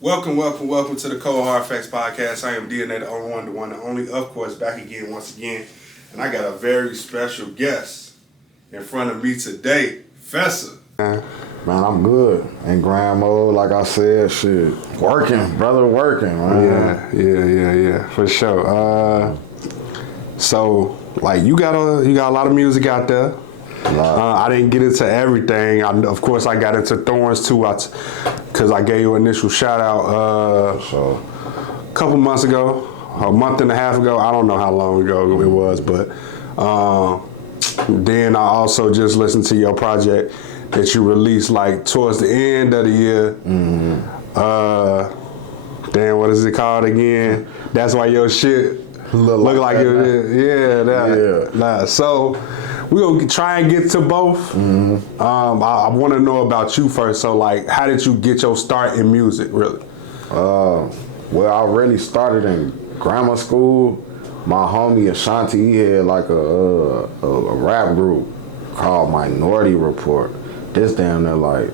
Welcome to the Cold Hard Facts Podcast. I am DNA, the only one, the only, of course, back again, once again. And I got a very special guest in front of me today, Fessa. Man, I'm good. In grind mode, like I said, shit. Working, brother, working, man. Yeah, for sure. So, like, you got a lot of music out there. I didn't get into everything. Of course, I got into Thorns too, because I gave you an initial shout out a couple months ago, a month and a half ago. I don't know how long ago it was, but then I also just listened to your project that you released like towards the end of the year. Damn, what is it called again? That's why your shit look like it is. Yeah. So we're going to try and get to both. I want to know about you first. So, like, how did you get your start in music, really? Well, I really started in grammar school. My homie Ashanti, he had like a rap group called Minority Report. This damn near like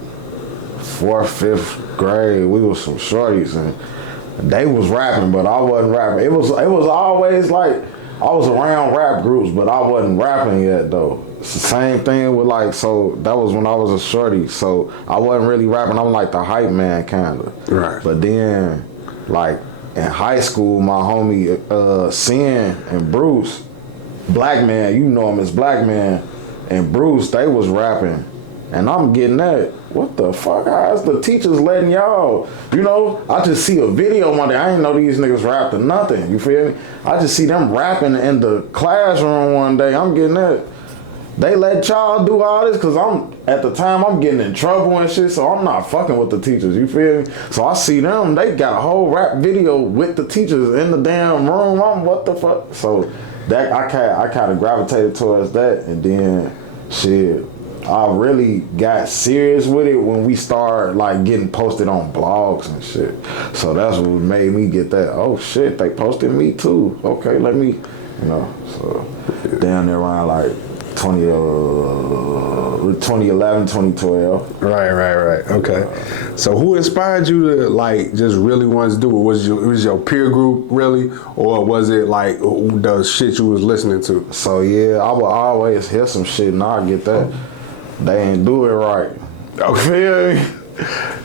4th, 5th grade. We was some shorties and they was rapping, but I wasn't rapping. It was always like I was around rap groups, but I wasn't rapping yet though. It's the same thing with like, so that was when I was a shorty, so I wasn't really rapping. I'm like the hype man kinda. Right. But then like in high school, my homie Sin and Bruce, Black Man, you know him as Black Man, and Bruce, they was rapping. And I'm getting that, what the fuck, how's the teachers letting y'all, you know, I just see a video one day, I didn't know these niggas rapped or nothing, you feel me? I just see them rapping in the classroom one day, I'm getting that. They let y'all do all this, cause at the time I'm getting in trouble and shit, so I'm not fucking with the teachers, you feel me? So I see them, they got a whole rap video with the teachers in the damn room, what the fuck? So that I kind of gravitated towards that, and then shit, I really got serious with it when we started like getting posted on blogs and shit. So that's what made me get that, oh shit, they posted me too. Okay, let me, you know, so down there around like 2011, 2012. Right. Okay. So who inspired you to like just really want to do it? Was your peer group really, or was it like the shit you was listening to? So yeah, I would always hear some shit and I get that. They ain't do it right. Okay.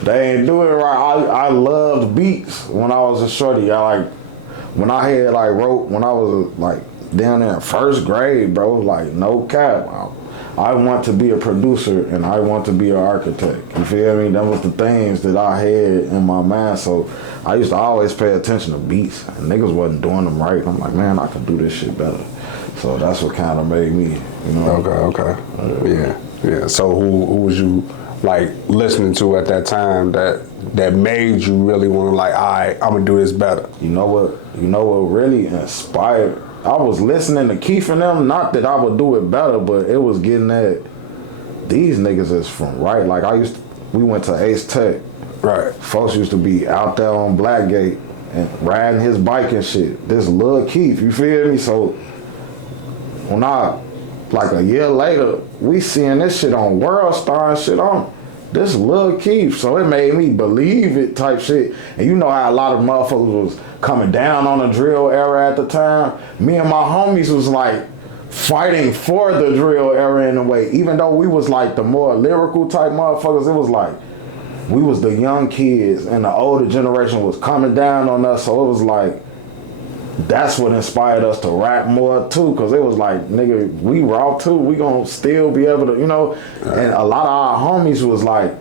They ain't do it right. I loved beats when I was a shorty. When I had like wrote when I was like down there in 1st grade, bro, like no cap. I want to be a producer and I want to be an architect. You feel me? That was the things that I had in my mind. So I used to always pay attention to beats and niggas wasn't doing them right. I'm like, man, I could do this shit better. So that's what kind of made me, you know. Okay. Yeah. So who was you like listening to at that time that made you really want to like, all right, I'm gonna do this better? You know what really inspired? I was listening to Keith and them, not that I would do it better, but it was getting at these niggas is from right. Like we went to Ace Tech. Right. Folks used to be out there on Blackgate and riding his bike and shit. This Lil Keith, you feel me? So when like a year later, we seeing this shit on World Star and shit on this Lil Keith. So it made me believe it type shit. And you know how a lot of motherfuckers was coming down on the drill era at the time. Me and my homies was like fighting for the drill era in a way. Even though we was like the more lyrical type motherfuckers, it was like we was the young kids and the older generation was coming down on us. So it was like, that's what inspired us to rap more too, cause it was like, nigga, we raw too, we gonna still be able to, you know, and a lot of our homies was like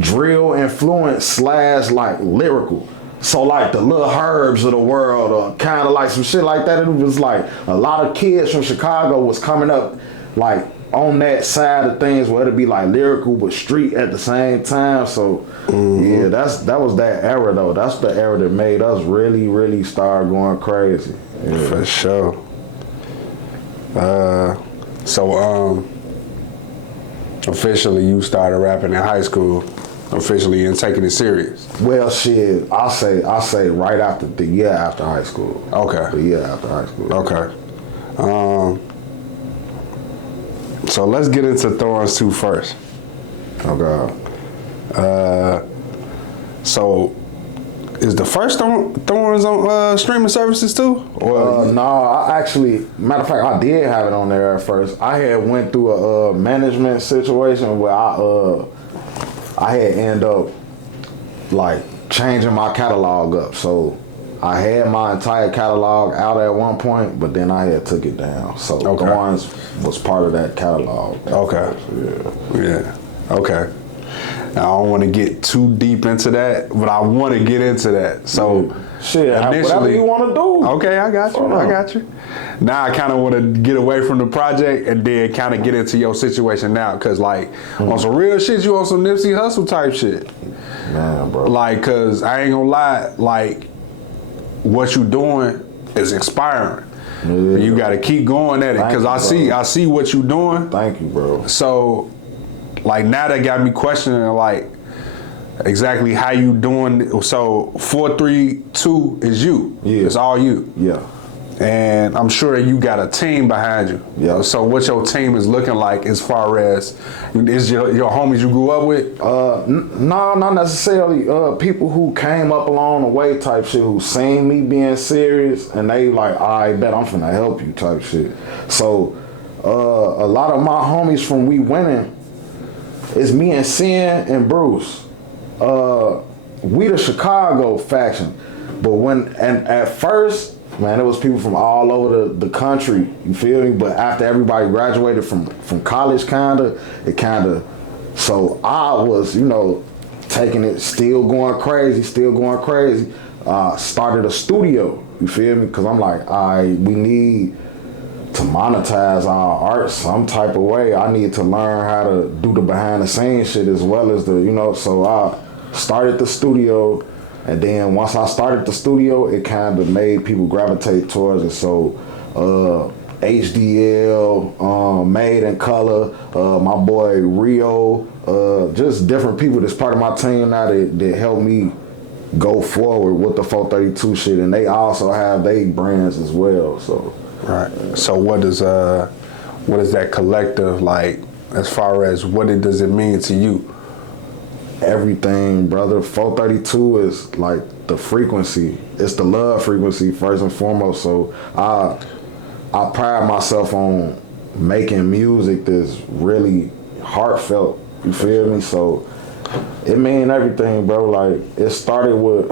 drill influence / like lyrical. So like the Lil Herbs of the world or kind of like some shit like that. It was like a lot of kids from Chicago was coming up like on that side of things where it'd be like lyrical but street at the same time. So yeah, that was that era though. That's the era that made us really, really start going crazy. Yeah. For sure. So officially you started rapping in high school, officially, and taking it serious. Well, shit, I say right after the year after high school. Okay. The year after high school. Okay. So let's get into Thorns 2 first. Okay. So Is the first Thorns on streaming services too? Or No, I actually, matter of fact, I did have it on there at first. I had went through a management situation where I had end up like changing my catalog up. So I had my entire catalog out at one point, but then I had took it down. So Thorns was part of that catalog. Okay. Yeah. Okay. Now, I don't want to get too deep into that, but I want to get into that. So, whatever you want to do. Okay, I got you. I got you. Now, I kind of want to get away from the project and then kind of get into your situation now, because, like, on some real shit, you on some Nipsey Hussle type shit. Man, bro. Like, because I ain't going to lie, like, what you doing is inspiring. Yeah. You got to keep going at it, because I see what you doing. Thank you, bro. So, like, now that got me questioning, like, exactly how you doing. So 432 is you. Yeah. It's all you. Yeah. And I'm sure you got a team behind you. Yeah. So what your team is looking like as far as, is your homies you grew up with? No, not necessarily. People who came up along the way type shit, who seen me being serious, and they like, I bet I'm finna help you type shit. So a lot of my homies from We Winning, it's me and Sin and Bruce. We the Chicago faction. But at first, man, it was people from all over the country, you feel me? But after everybody graduated from college, so I was, taking it, still going crazy. Started a studio, you feel me? Because I'm like, we need to monetize our art some type of way. I need to learn how to do the behind the scenes shit as well as so I started the studio, and then once I started the studio, it kind of made people gravitate towards it. So HDL, Made in Color, my boy Rio, just different people that's part of my team now that help me go forward with the 432 shit, and they also have their brands as well. So right. So what is that collective like, as far as does it mean to you? Everything, brother. 432 is like the frequency. It's the love frequency first and foremost. So I pride myself on making music that's really heartfelt. You feel me? So it mean everything, bro. Like, it started with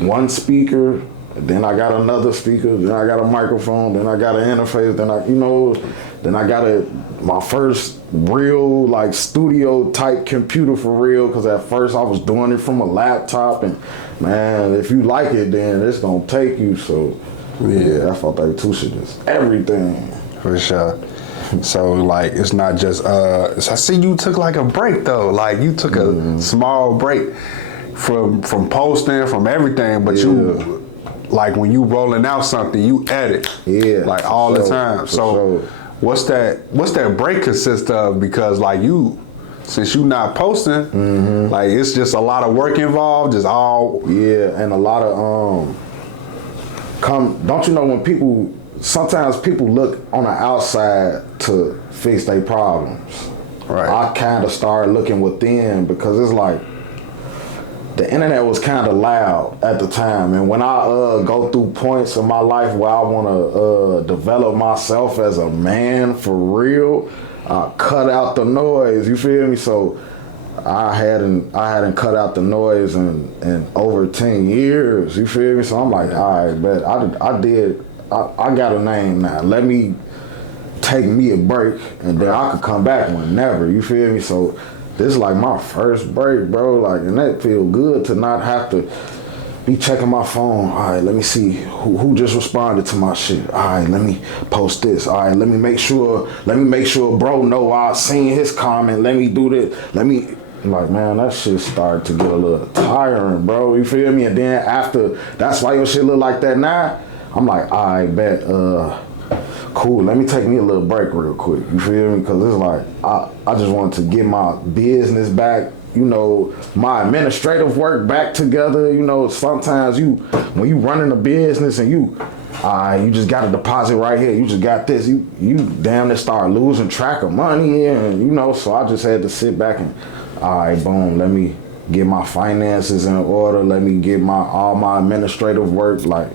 one speaker, then I got another speaker, then I got a microphone, then I got an interface, then I got my first real like studio type computer for real, because at first I was doing it from a laptop, and man, if you like it, then it's gonna take you. So yeah, that 432 shit is everything. For sure. So like, it's not just I see you took like a break though. Like, you took a small break from posting, from everything, but you, like, when you rolling out something, you edit, like all the time. So what's that break consist of? Because like, since you not posting, like, it's just a lot of work involved, just all and a lot of don't you know, when sometimes people look on the outside to fix their problems. Right. I kind of started looking within, because it's like, the internet was kind of loud at the time, and when I go through points in my life where I want to develop myself as a man for real, I cut out the noise. You feel me? So I hadn't cut out the noise in over 10 years. You feel me? So I'm like, all right, but I got a name now. Let me take me a break, and then I could come back whenever. You feel me? So this is like my first break, bro. Like, and that feel good to not have to be checking my phone. All right, let me see who just responded to my shit. All right, let me post this. All right, let me make sure bro know I seen his comment. Let me do this. Like, man, that shit started to get a little tiring, bro. You feel me? And then after, that's why your shit look like that now. I'm like, all right, bet, cool, let me take me a little break real quick. You feel me? Because it's like, I just wanted to get my business back, my administrative work back together. Sometimes when you running a business and you just got a deposit right here, you just got this, you damn near start losing track of money, and so I just had to sit back and, all right, boom, let me get my finances in order, let me get all my administrative work, like,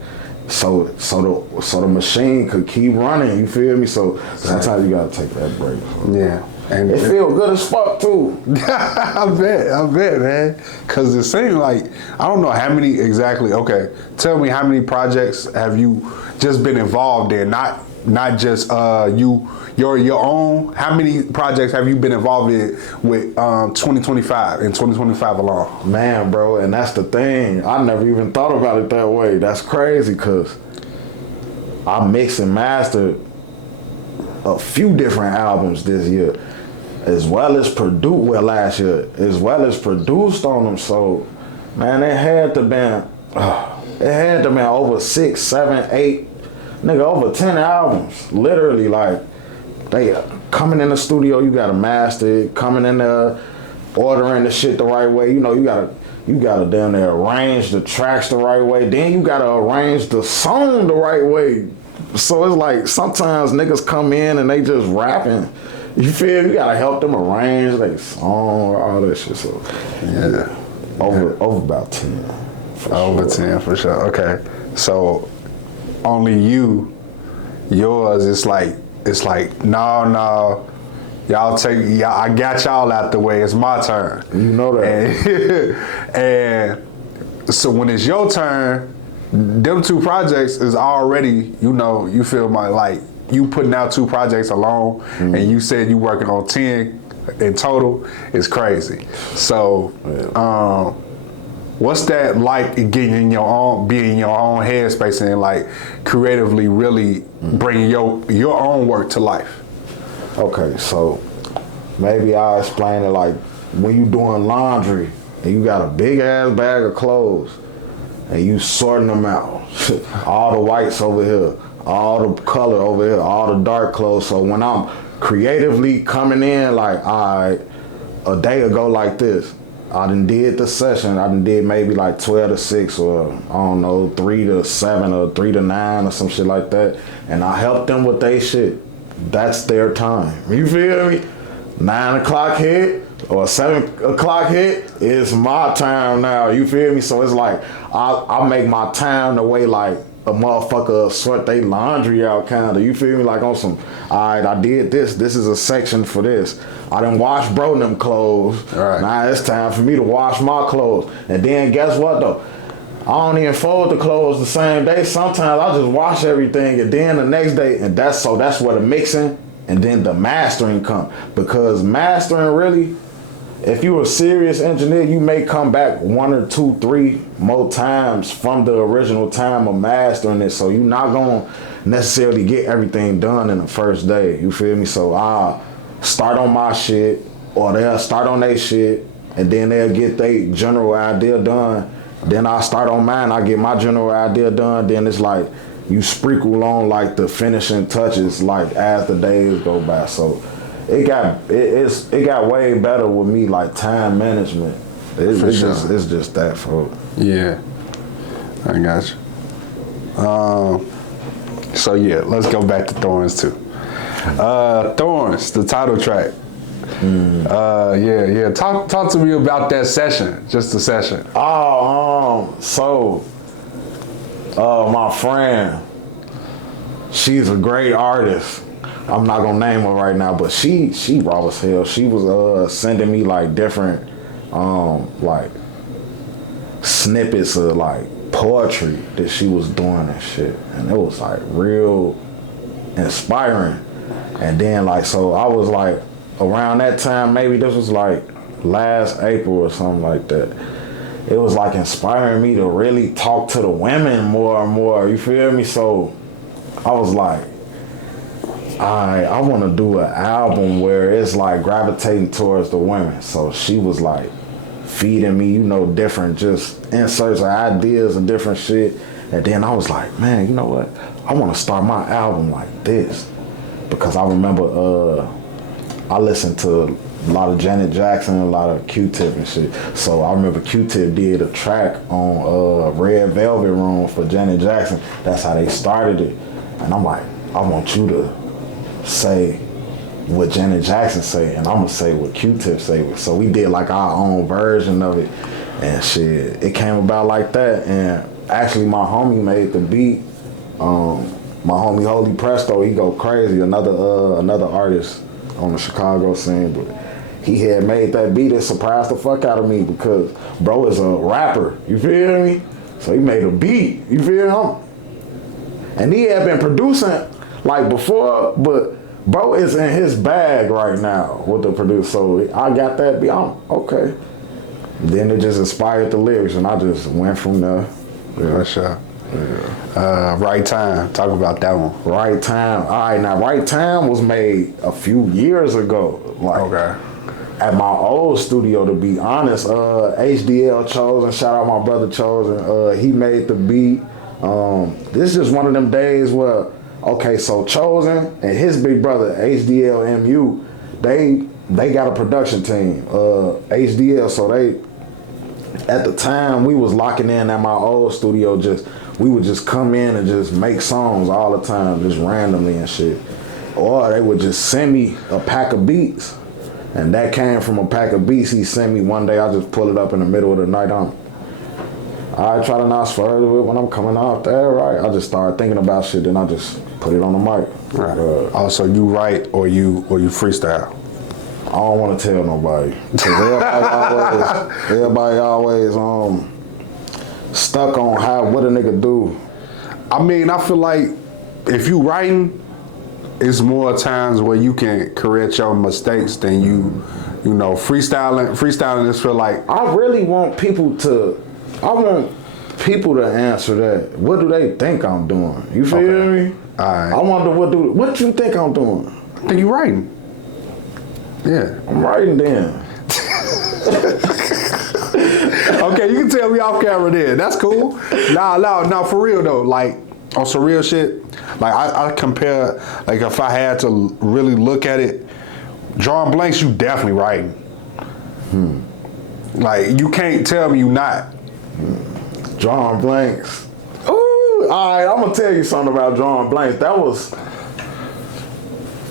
so the machine could keep running, you feel me? So sometimes you gotta take that break. Yeah. And it feel good as fuck too. I bet, man. Cause it seems like, I don't know how many exactly, okay, tell me how many projects have you just been involved in? Not just your own, how many projects have you been involved in with 2025 and 2025 alone? Man, bro, and that's the thing. I never even thought about it that way. That's crazy, cause I mixed and mastered a few different albums this year, as well as last year, as well as produced on them. So, man, it had to been over 6, 7, 8, nigga, over 10 albums. Literally, like, they coming in the studio, you gotta master it. Coming in there, ordering the shit the right way. You know, you gotta down there arrange the tracks the right way. Then you gotta arrange the song the right way. So it's like sometimes niggas come in and they just rapping. You feel? You gotta help them arrange their song, all that shit. So yeah, over about 10. Over 10 for sure. Okay, so only yours. It's like no. Y'all I got y'all out the way. It's my turn. You know that. And so when it's your turn, them 2 projects is already, you feel like you putting out 2 projects alone, and you said you working on 10 in total. It's crazy. So, what's that like getting in being in your own headspace and like creatively really bringing your own work to life? Okay, so maybe I'll explain it like when you doing laundry and you got a big ass bag of clothes and you sorting them out. All the whites over here, all the color over here, all the dark clothes. So when I'm creatively coming in, like, all right, a day ago like this, I done did the session. I done did maybe like 12 to 6 or I don't know, 3 to 7 or 3 to 9 or some shit like that. And I helped them with their shit. That's their time. You feel me? 9 o'clock hit or 7 o'clock hit, it's my time now. You feel me? So it's like I make my time the way like a motherfucker sweat they laundry out kinda. You feel me? Like on some, all right, I did this. This is a section for this. I done washed bro them clothes. All right. Now it's time for me to wash my clothes. And then guess what though? I don't even fold the clothes the same day. Sometimes I just wash everything and then the next day, and that's where the mixing and then the mastering come. Because mastering really, if you're a serious engineer, you may come back 1 or 2, 3 more times from the original time of mastering it. So you're not gonna necessarily get everything done in the first day. You feel me? So I'll start on my shit, or they'll start on their shit, and then they'll get their general idea done. Then I start on mine, I get my general idea done, then it's like you sprinkle on like the finishing touches like as the days go by. So it got way better with me, like time management. It's just that for Yeah. I got you. So yeah, let's go back to Thorns too. Thorns, the title track. Yeah. Talk to me about that session, just the session. My friend, she's a great artist. I'm not gonna name her right now, but she raw as hell. She was sending me like different like snippets of like poetry that she was doing and shit, and it was like real inspiring. And then like, so I was like, around that time, maybe this was like last April or something like that, it was like inspiring me to really talk to the women more and more, you feel me? So I was like, I want to do an album where it's like gravitating towards the women. So she was like feeding me, different just inserts of ideas and different shit. And then I was like, man, you know what? I want to start my album like this. Because I remember I listened to a lot of Janet Jackson, a lot of Q-Tip and shit. So I remember Q-Tip did a track on Red Velvet Room for Janet Jackson. That's how they started it. And I'm like, I want you to say what Janet Jackson say, and I'm gonna say what Q-Tip say. So we did like our own version of it, and shit, it came about like that. And actually, my homie made the beat. My homie Holy Presto, he go crazy. Another artist on the Chicago scene, but he had made that beat that surprised the fuck out of me because bro is a rapper. You feel me? So he made a beat. You feel him? And he had been producing like before, but bro is in his bag right now with the producer. So I got that beat. I'm okay. Then it just inspired the lyrics, and I just went from there. Yeah, sure. Yeah. Right Time. Talk about that one. Right Time. All right, now Right Time was made a few years ago. Like, okay. At my old studio, to be honest, HDL Chosen, shout out my brother Chosen, he made the beat. This is just one of them days where, okay, so Chosen and his big brother, HDL MU, they got a production team, HDL, so they, at the time, we was locking in at my old studio, we would just come in and just make songs all the time, just randomly and shit. Or they would just send me a pack of beats. And that came from a pack of beats he sent me one day. I just pull it up in the middle of the night. I try to not spur to it when I'm coming out there, right? I just start thinking about shit, then I just put it on the mic. Right. Also, you write or you freestyle? I don't want to tell nobody. Cause everybody always stuck on what a nigga do. I mean, I feel like if you writing, it's more times where you can correct your mistakes than you know, freestyling. Freestyling is feel like I really want people to answer that. What do they think I'm doing? You feel me? All right. I wonder what you think I'm doing? I think you writing. Yeah. I'm writing then. Okay, you can tell me off camera then. That's cool. Nah, for real though, like on some real shit, like I compare, like if I had to really look at it, drawing blanks, you definitely writing. Like you can't tell me you not. Drawing blanks. Ooh, all right, I'm gonna tell you something about drawing blanks. That was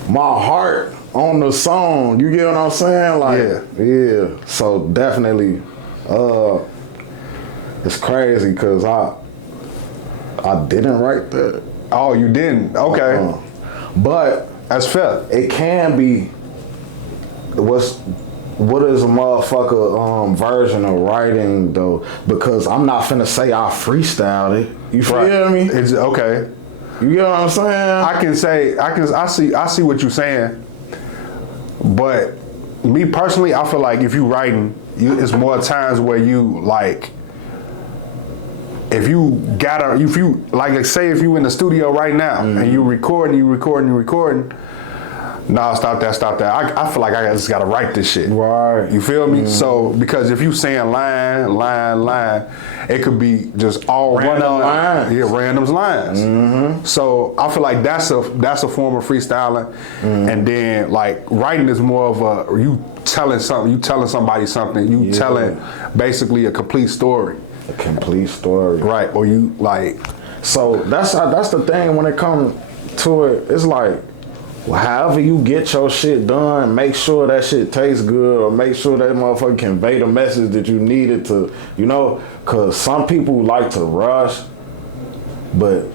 my heart on the song. You get what I'm saying? Like, yeah. So definitely, it's crazy because I didn't write that. Oh, you didn't? Okay. But that's fair. It can be. What is a motherfucker version of writing though? Because I'm not finna say I freestyled it. You feel me? It's okay. You get what I'm saying? I see what you're saying. Like say if you in the studio right now and you recording, nah, stop that. I feel like I just gotta write this shit. Right. You feel me? So because if you saying line, it could be just all random lines. Yeah, random lines. So I feel like that's a form of freestyling. And then like writing is more of you telling somebody something, you telling basically a complete story. A complete story. Right. Or you like. So that's the thing when it comes to it. It's like, however you get your shit done, make sure that shit tastes good, or make sure that motherfucker convey the message that you needed to, you know, cause some people like to rush, but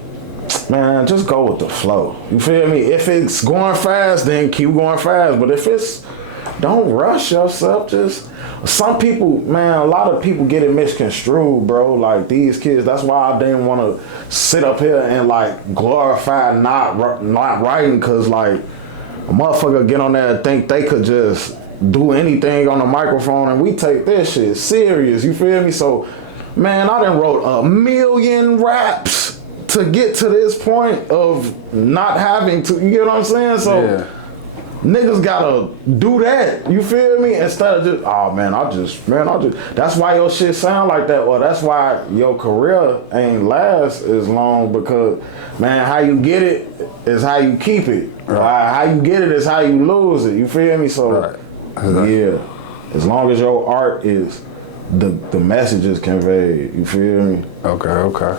man, just go with the flow. You feel me? If it's going fast, then keep going fast. But if it's, don't rush yourself. Just some people, man, a lot of people get it misconstrued, bro. Like these kids, that's why I didn't want to sit up here and like glorify not writing, cause like a motherfucker get on there and think they could just do anything on the microphone, and we take this shit serious. You feel me? So, man, I done wrote 1 million raps to get to this point of not having to. You get what I'm saying? So. Yeah. Niggas gotta do that, you feel me? Instead of just, oh man, I just, that's why your shit sound like that, or that's why your career ain't last as long, because, man, how you get it is how you keep it. Right. How you get it is how you lose it, you feel me? So, yeah, as long as your art is, the message is conveyed, you feel me? Okay.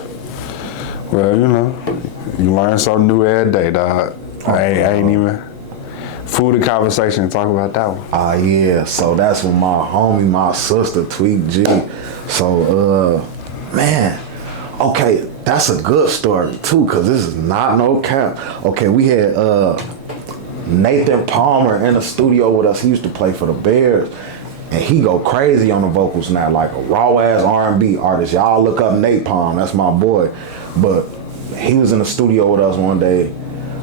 Well, you know, you learn something new every day, dog. I ain't even... Food and Conversation. Talk about that one. Yeah, so that's when my homie, my sister, Tweak G. So, man, okay, that's a good story too, cause this is not no cap. Okay, we had Nathan Palmer in the studio with us. He used to play for the Bears, and he go crazy on the vocals now, like a raw ass R&B artist. Y'all look up Nate Palm, that's my boy. But he was in the studio with us one day.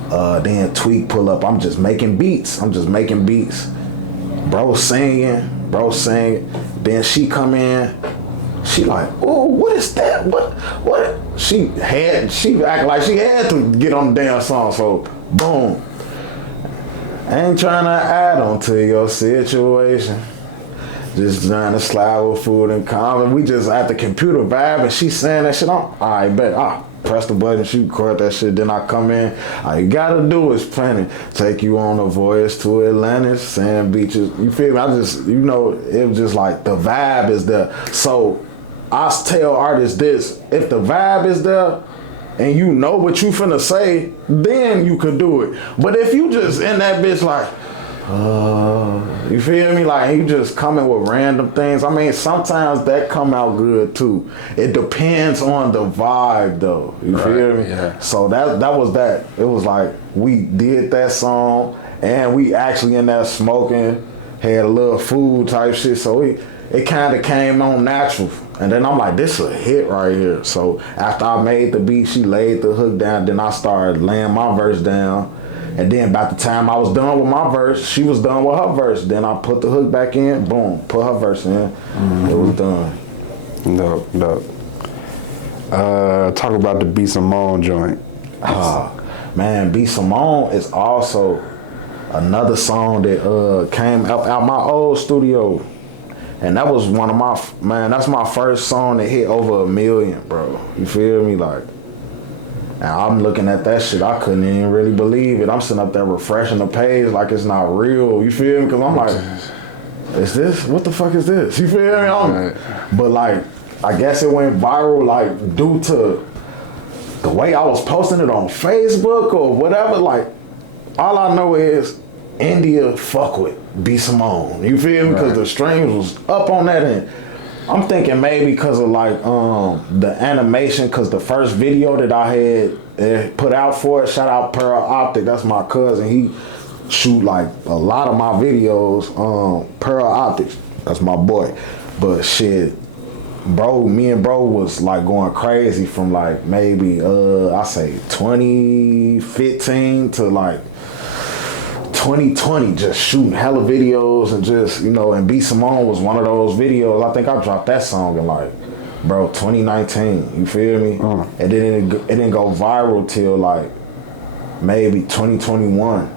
Then Tweak pull up. I'm just making beats. Bro singing. Then she come in. She like, oh, what is that? What? She act like she had to get on the damn song. So boom. I ain't trying to add on to your situation. Just trying to slide with food and common. We just at the computer vibe and she saying that shit on. I bet. Press the button, she record that shit, then I come in. All you gotta do is plan it. Take you on a voyage to Atlantis, sand beaches. You feel me? It was just like the vibe is there. So I tell artists this, if the vibe is there and you know what you finna say, then you could do it. But if you just in that bitch like, you feel me? Like you just coming with random things. I mean, sometimes that come out good too. It depends on the vibe though. You feel me? Yeah. So that was that. It was like we did that song and we actually in there smoking, had a little food type shit. So it kind of came on natural. And then I'm like, this a hit right here. So after I made the beat, she laid the hook down. Then I started laying my verse down. And then about the time I was done with my verse, she was done with her verse. Then I put the hook back in, boom, put her verse in. Mm-hmm. It was done. Dope. Talk about the B. Simone joint. Man, B. Simone is also another song that came out my old studio. And that was one of that's my first song that hit over 1 million, bro. You feel me? Like, and I'm looking at that shit, I couldn't even really believe it. I'm sitting up there refreshing the page like it's not real. You feel me? Because I'm like, is this? What the fuck is this? You feel me? Right. But like, I guess it went viral like due to the way I was posting it on Facebook or whatever. Like, all I know is India fuck with B. Simone. You feel me? Because the streams was up on that end. I'm thinking maybe because of like the animation, because the first video that I had put out for it, shout out Pearl Optic, that's my cousin. He shoot like a lot of my videos. Pearl Optics, that's my boy. But shit, bro, me and bro was like going crazy from like maybe I say 2015 to like 2020, just shooting hella videos and just, and B. Simone was one of those videos. I think I dropped that song in like, 2019, you feel me? And then it didn't go viral till like maybe 2021.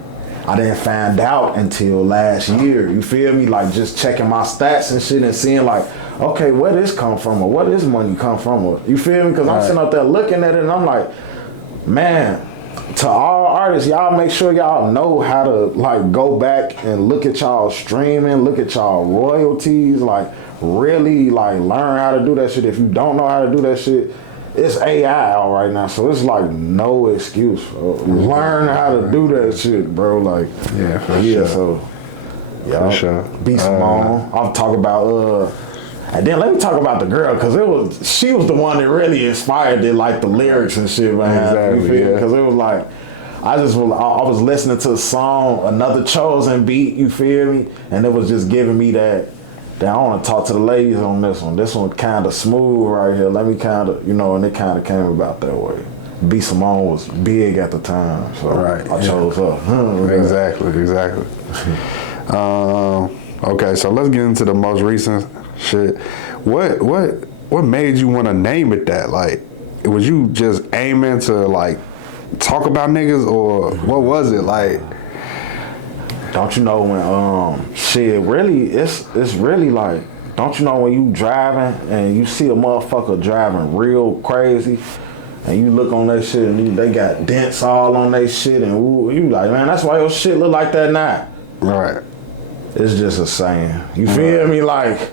I didn't find out until last year, you feel me? Like just checking my stats and shit and seeing like, okay, where this come from or where this money come from? Or, you feel me? Because I'm sitting up there looking at it and I'm like, man, to all artists, y'all make sure y'all know how to like go back and look at y'all streaming, look at y'all royalties, like really like learn how to do that shit. If you don't know how to do that shit, it's AI out right now, so it's like no excuse. Learn how to do that shit, bro. Like sure. So sure. B. Simone. I'm talking about and then let me talk about the girl, cause she was the one that really inspired it, like the lyrics and shit, man. Exactly, yeah. Cause it was like, I was listening to a song, another chosen beat, you feel me? And it was just giving me that I want to talk to the ladies on this one. This one kind of smooth right here. Let me kind of, and it kind of came about that way. B. Simone was big at the time, so I chose her. Exactly. Okay, so let's get into the most recent shit. What made you want to name it that? Like, was you just aiming to like talk about niggas, or what was it like? Don't you know when shit really it's really like, don't you know when you driving and you see a motherfucker driving real crazy and you look on that shit and they got dents all on their shit and you like, man, that's why your shit look like that now. Right. It's just a saying. You feel me? Like,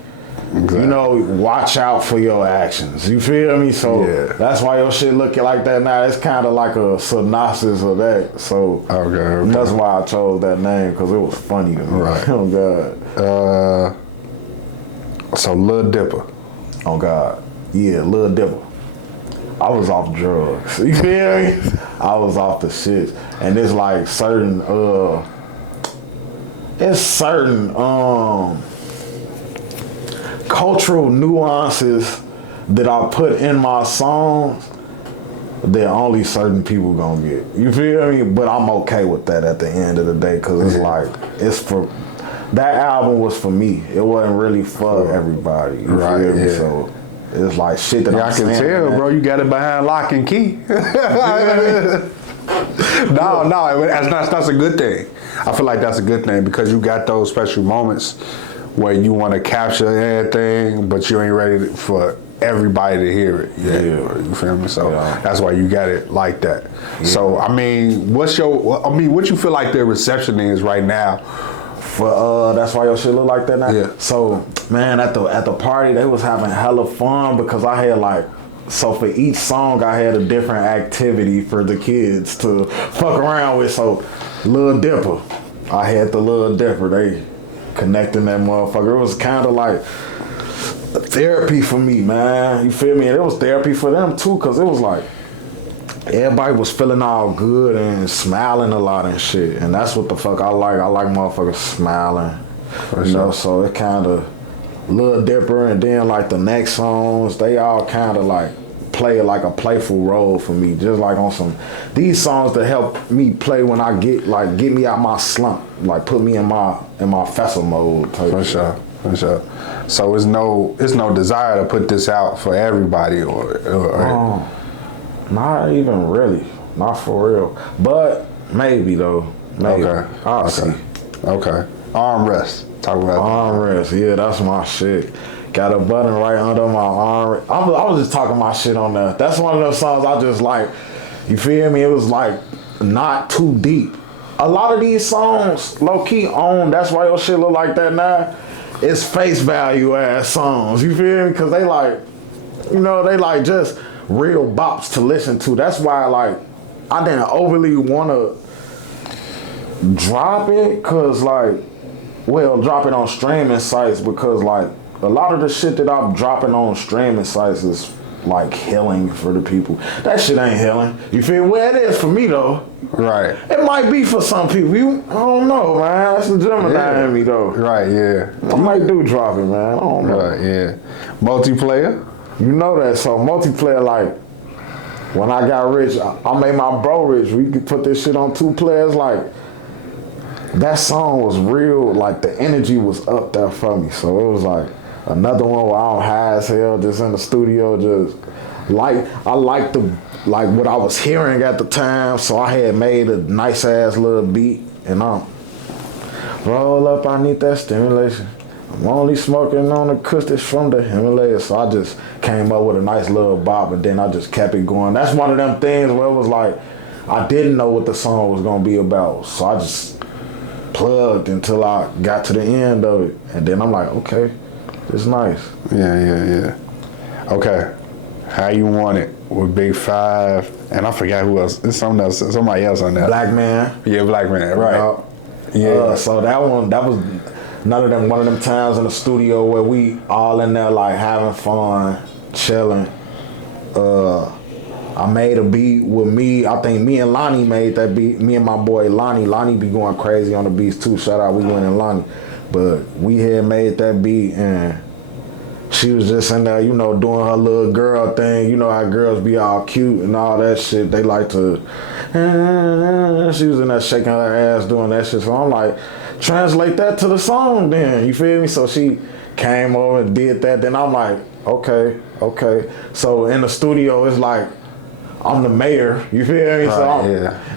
Exactly. You know, watch out for your actions. You feel me? So that's why your shit looking like that now. It's kind of like a synopsis of that. So that's why I chose that name, because it was funny to me. Right. Oh God. So Lil Dipper. Oh God. Yeah, Lil Dipper. I was off drugs. You feel me? I was off the shit. And it's like certain cultural nuances that I put in my songs that only certain people gonna get. You feel me? But I'm okay with that at the end of the day, because it's like, it's for, that album was for me. It wasn't really for everybody. You feel me? So it's like shit that I can tell, bro. You got it behind lock and key. No, that's a good thing. I feel like that's a good thing, because you got those special moments where you want to capture everything, but you ain't ready for everybody to hear it. You feel me? So that's why you got it like that. So I mean, what you feel like the reception is right now? For that's why your shit look like that now? Yeah. So man, at the party they was having hella fun, because I had like, so for each song I had a different activity for the kids to fuck around with. So Lil Dipper, I had the Lil Dipper, they connecting that motherfucker. It was kind of like therapy for me, man. You feel me? And it was therapy for them too, because it was like everybody was feeling all good and smiling a lot and shit. And that's what the fuck I like. I like motherfuckers smiling. You know, so it kind of Lil Dipper, and then like the next songs, they all kind of like play like a playful role for me, just like on some these songs that help me play when I get me out my slump, like put me in my Fessa mode type. For sure. So it's no desire to put this out for everybody, or not even really, not for real, but maybe though. Maybe. Okay. I'll see. Okay. Armrest. Talk about armrest. Yeah, that's my shit. Got a button right under my arm. I was just talking my shit on that. That's one of those songs I just like. You feel me? It was like not too deep. A lot of these songs, low key on. That's why your shit look like that now. It's face value ass songs. You feel me? Because they like, you know, they like just real bops to listen to. That's why like I didn't overly want to drop it, because like, well, drop it on streaming sites, because like a lot of the shit that I'm dropping on streaming sites is like healing for the people. That shit ain't healing. You feel? Well, it is for me though. Right. It might be for some people. I don't know, man. That's the Gemini in me though. Right. Yeah. I might do drop it, man. I don't know. Right. Yeah. Multiplayer. You know that. So multiplayer, like when I got rich, I made my bro rich. We could put this shit on 2 players. Like that song was real. Like the energy was up there for me. So it was like another one where I'm high as hell, just in the studio, just like I like what I was hearing at the time. So I had made a nice ass little beat, and I'm roll up. I need that stimulation. I'm only smoking on acoustics from the Himalayas. So I just came up with a nice little bop, and then I just kept it going. That's one of them things where it was like I didn't know what the song was gonna be about, so I just plugged until I got to the end of it, and then I'm like, okay. It's nice. Yeah. Okay. How You Want It with Big 5, and I forgot who else. It's somebody else on that. Black Man. Yeah, Black Man. Right. Yeah. So that was one of them times in the studio where we all in there like having fun, chilling. I made a beat with me. I think me and Lonnie made that beat. Me and my boy Lonnie. Lonnie be going crazy on the beats too. Shout out, we went and Lonnie. But we had made that beat, and she was just in there, you know, doing her little girl thing. You know how girls be all cute and all that shit. They like to, she was in there shaking her ass doing that shit. So I'm like, translate that to the song then, you feel me? So she came over and did that. Then I'm like, okay. So in the studio, it's like, I'm the mayor, you feel me? So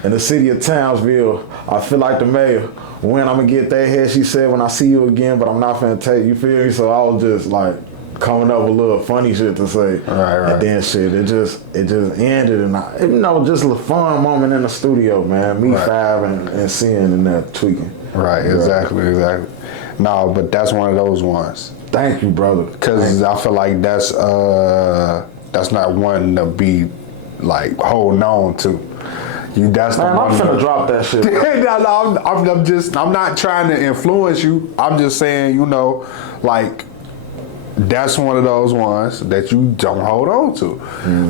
in the city of Townsville, I feel like the mayor. When I'm gonna get that head, she said, when I see you again, but I'm not finna take you, feel me? So I was just like coming up with a little funny shit to say. Right. And then shit, it just ended, and just a fun moment in the studio, man. Me 5 and seeing in there tweaking. Right, exactly. No, but that's one of those ones. Thank you, brother. Because I feel like that's not one to be like holding on to. That's the man, one. I'm finna drop that shit. I'm not trying to influence you. I'm just saying, like, that's one of those ones that you don't hold on to.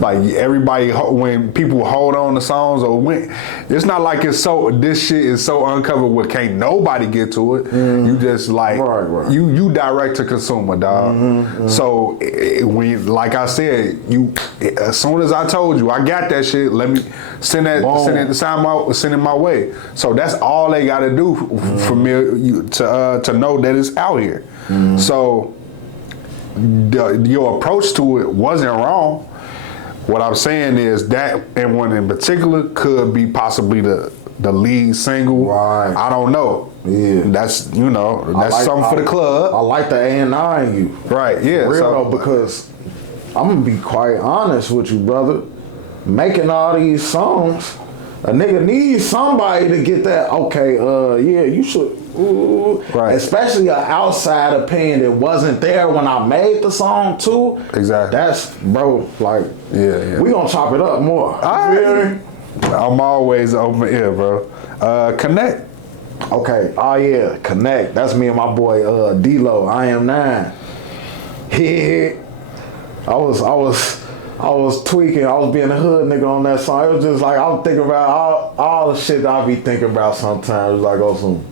Like everybody, when people hold on to songs, or when it's not like this shit is so uncovered where can't nobody get to it. You just like you direct to consumer, dog. So when, like I said, as soon as I told you I got that shit, let me send it my way. So that's all they got to do for me to know that it's out here. So. Your approach to it wasn't wrong. What I'm saying is that, and one in particular, could be possibly the lead single. Right. I don't know. Yeah. That's something for the club. I like the A&R in you. Right. Yeah. Real though, because I'm gonna be quite honest with you, brother. Making all these songs, a nigga needs somebody to get that. Okay. Yeah, you should. Ooh, right. Especially an outside opinion that wasn't there when I made the song too. Exactly. That's like we gonna chop it up more. Right. I'm always open ear, bro. Connect. Okay. Oh yeah, Connect. That's me and my boy D-Lo. I am 9. I was tweaking. I was being a hood nigga on that song. It was just like I was thinking about all the shit that I be thinking about sometimes. It was like some.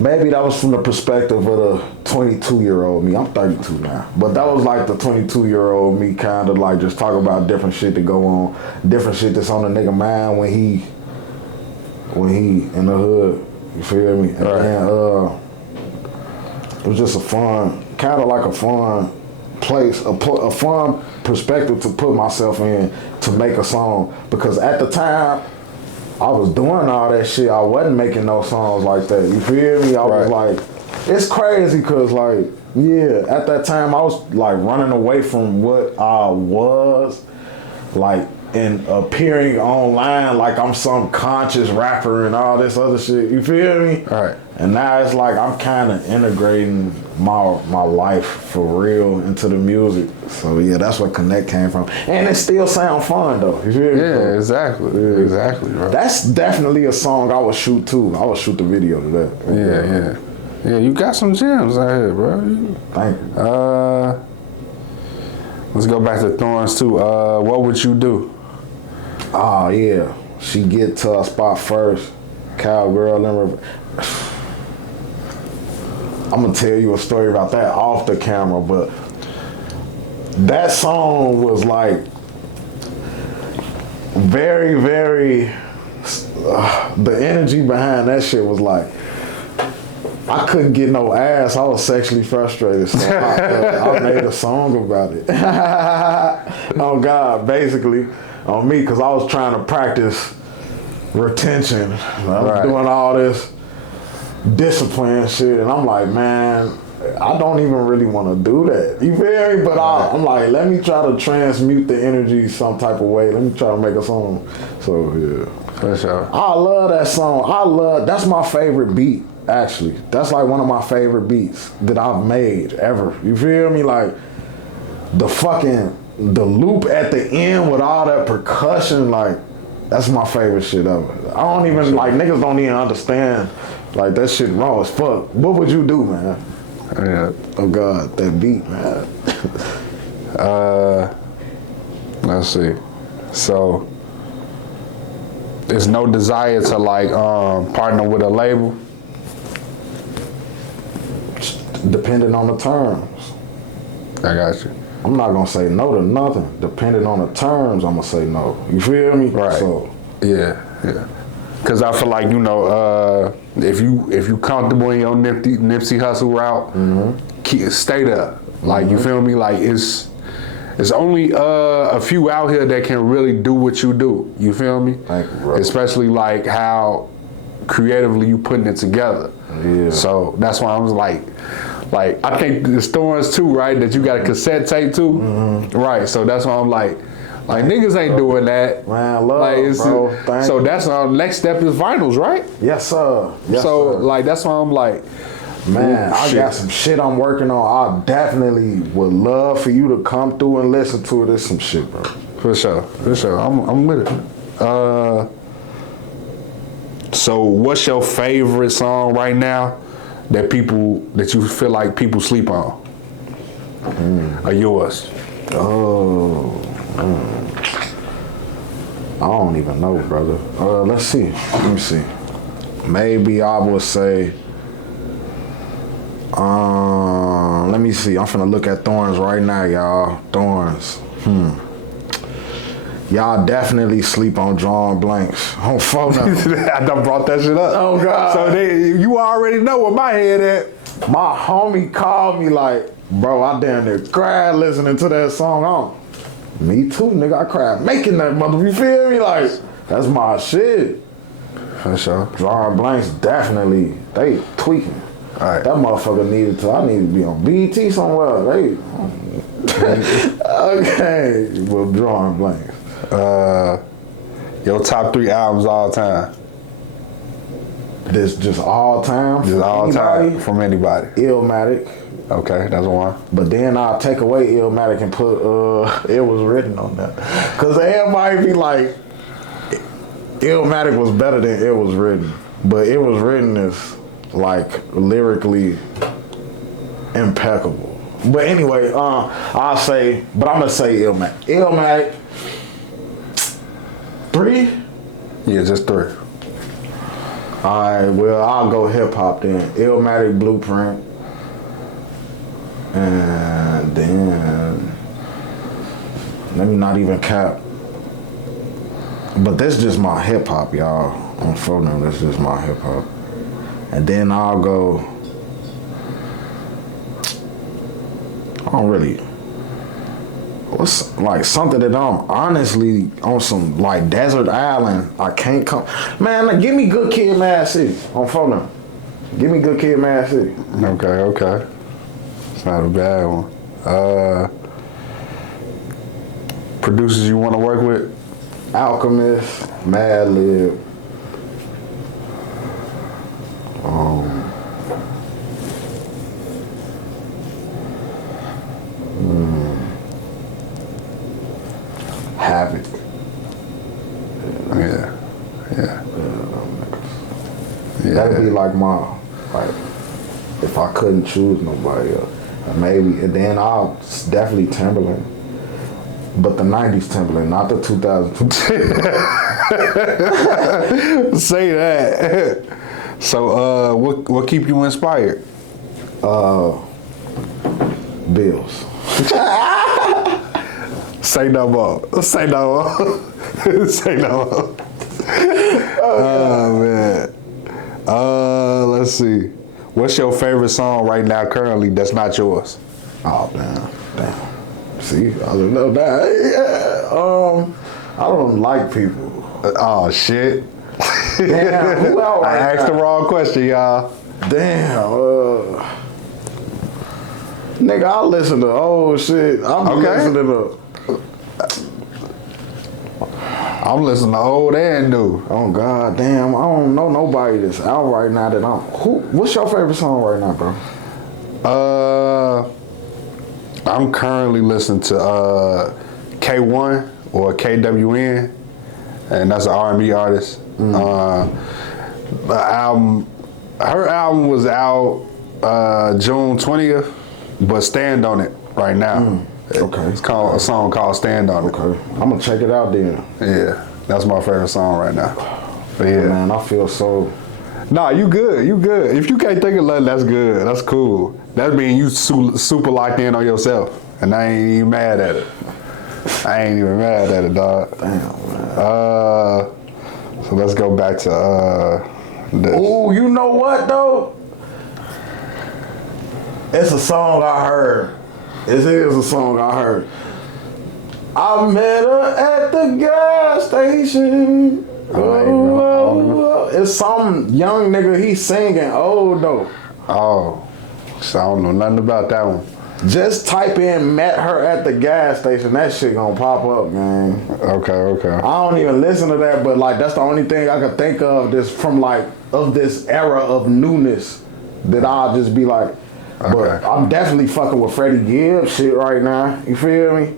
Maybe that was from the perspective of the 22-year-old me. I'm 32 now. But that was like the 22-year-old me kind of like just talk about different shit that go on, different shit that's on the nigga mind when he in the hood. You feel me? And then, it was just a fun place, a fun perspective to put myself in to make a song. Because at the time, I was doing all that shit. I wasn't making no songs like that. You feel me? I was like, it's crazy because like, yeah, at that time I was like running away from what I was, like, and appearing online like I'm some conscious rapper and all this other shit. You feel me? Right. And now it's like I'm kind of integrating my life for real into the music. So yeah, that's where Connect came from. And it still sound fun though. You feel me? Yeah, exactly. Yeah. Exactly, bro. That's definitely a song I would shoot too. I would shoot the video to that. Yeah, you got some gems out here, bro. Thank you. Let's go back to Thorns too. What would you do? Oh yeah. She get to a spot first. Cowgirl. I'm gonna tell you a story about that off the camera, but that song was like very, very. The energy behind that shit was like I couldn't get no ass. I was sexually frustrated, so I made a song about it. Oh God, basically on me, because I was trying to practice retention. I was doing all this discipline shit, and I'm like, man, I don't even really want to do that. You feel me? But I'm like, let me try to transmute the energy some type of way. Let me try to make a song. So yeah, for sure. I love that song. That's my favorite beat. Actually, that's like one of my favorite beats that I've made ever. You feel me? Like the loop at the end with all that percussion, like that's my favorite shit ever. I don't even like niggas don't even understand. Like that shit raw as fuck. What would you do, man? Yeah. Oh God, that beat, man. Let's see. So there's no desire to like partner with a label. Depending on the terms. I got you. I'm not gonna say no to nothing. Depending on the terms, I'm gonna say no. You feel me? Right. So yeah. Cause I feel like if you comfortable in your Nipsey Hustle route, stay there. Like you feel me? Like it's only a few out here that can really do what you do. You feel me? Thank you, bro. Especially like how creatively you putting it together. Yeah. So that's why I was like I think the Thorns too, right? That you got a cassette tape too, right? So that's why I'm like niggas ain't doing that. Man, love, bro. So that's our next step is vinyls, right? Yes, sir. Yes, so sir. Like that's why I'm like Man, I Shit. got some shit I'm working on. I definitely would love for you to come through and listen to it. It's some shit, bro. For sure. I'm with it. So what's your favorite song right now that you feel like people sleep on? Or yours? I don't even know, brother. Let's see. Let me see. Maybe I would say, let me see. I'm finna look at Thorns right now, y'all. Thorns. Y'all definitely sleep on drawing blanks. On phone number. I done brought that shit up. Oh, God. So you already know where my head at. My homie called me like, bro, I damn near cried listening to that song. Me too, nigga. I cried making that mother. You feel me? Like, that's my shit. For sure. Drawing blanks, definitely. They tweaking. All right. That motherfucker I need to be on BT somewhere. Okay. Well, drawing blanks. Your top 3 albums all time. This just all time? Just all time from anybody. Illmatic. Okay, that's one. But then I'll take away Illmatic and put It Was Written on that. Cause everybody be like, Illmatic was better than It Was Written. But It Was Written is like lyrically impeccable. But anyway, I'm gonna say Illmatic. Illmatic 3? Yeah, just 3. Alright, well, I'll go hip hop then. Illmatic, Blueprint. And then, let me not even cap. But that's just my hip hop, y'all. On phone, that's just my hip hop. And then I'll go, I don't really, what's like something that I'm honestly on some like desert island. I can't come. Man, like, give me Good Kid, Mad City on phone. Give me Good Kid, Mad City. Okay. It's not a bad one. Producers you want to work with? Alchemist, Madlib. Havoc. Yeah. That'd be like if I couldn't choose nobody else. Maybe, and then I'll definitely Timberland. But the 90s Timberland, not the 2000s. Say that. So, what keep you inspired? Bills. Say no more. Say no more. Say no more. Oh man. Let's see. What's your favorite song right now currently that's not yours? Oh damn. See, I don't know that. I don't like people. Oh shit. Damn, who out I right asked now? the wrong question, y'all. Damn, nigga, I listen to old shit. I'm listening to. I'm listening to old and new. Oh God, damn! I don't know nobody that's out right now that what's your favorite song right now, bro? I'm currently listening to K1 or KWN, and that's an R&B artist. Her album was out June 20th, but Stand On It right now. Okay. It's called a song called Stand On It. Okay, I'm gonna check it out then. Yeah, that's my favorite song right now. But yeah, Man, I feel so. nah, you good. If you can't think of nothing, that's good. That's cool. That means you super locked in on yourself, and I ain't even mad at it. I ain't even mad at it, dog. Damn, man. So let's go back to this. Oh, you know what though? It's a song I heard. It is a song I heard. I met her at the gas station. It's some young nigga, he singing old though. Oh, so I don't know nothing about that one. Just type in met her at the gas station. That shit gonna pop up, man. Okay. I don't even listen to that, but like that's the only thing I could think of this from like of this era of newness that I'll just be like, but I'm definitely fucking with Freddie Gibbs shit right now. You feel me?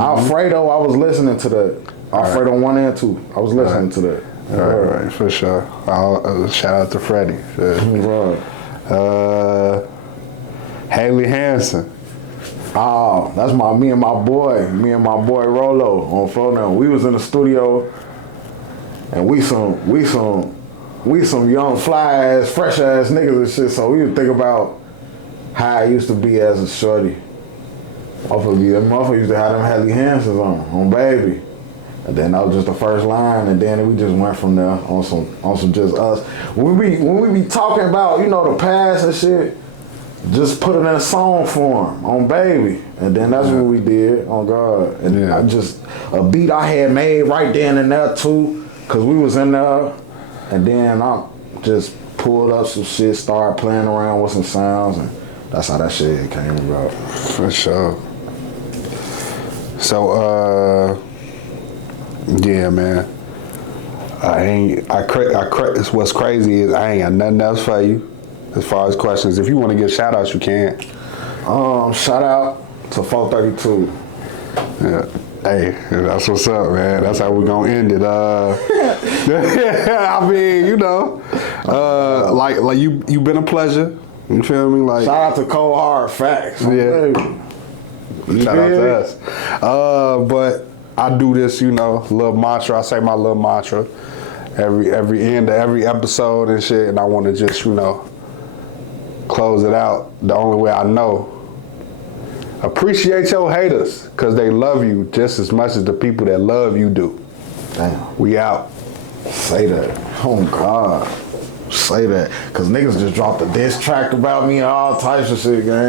Alfredo, I was listening to that. Alfredo 1 and 2. I was listening to that. Right, for sure. Shout out to Freddie. Haley Hansen. Oh, that's me and my boy Rolo on phone now. We was in the studio and we some young fly ass, fresh ass niggas and shit, so we would think about how I used to be as a shorty. Motherfucker used to have them Haley Hansons on baby. And then that was just the first line, and then we just went from there on some just us. When we be talking about, you know, the past and shit, just put it in a song form on baby. And then that's what we did on God. And I just, a beat I had made right then and there too, cause we was in there, and then I just pulled up some shit, started playing around with some sounds, and that's how that shit came about. For sure. So, yeah, man. What's crazy is I ain't got nothing else for you as far as questions. If you want to give shout outs, you can. Shout out to 432. Yeah. Hey, that's what's up, man. That's how we're gonna end it. I mean, you know, like you been a pleasure. You feel me? Like, shout out to Cold Hard Facts. Yeah. Shout out to us. But I do this, you know, little mantra. I say my little mantra every end of every episode and shit, and I want to just, you know, close it out the only way I know. Appreciate your haters, because they love you just as much as the people that love you do. Damn. We out. Say that. Oh, God. Say that. Because niggas just dropped a diss track about me and all types of shit, gang.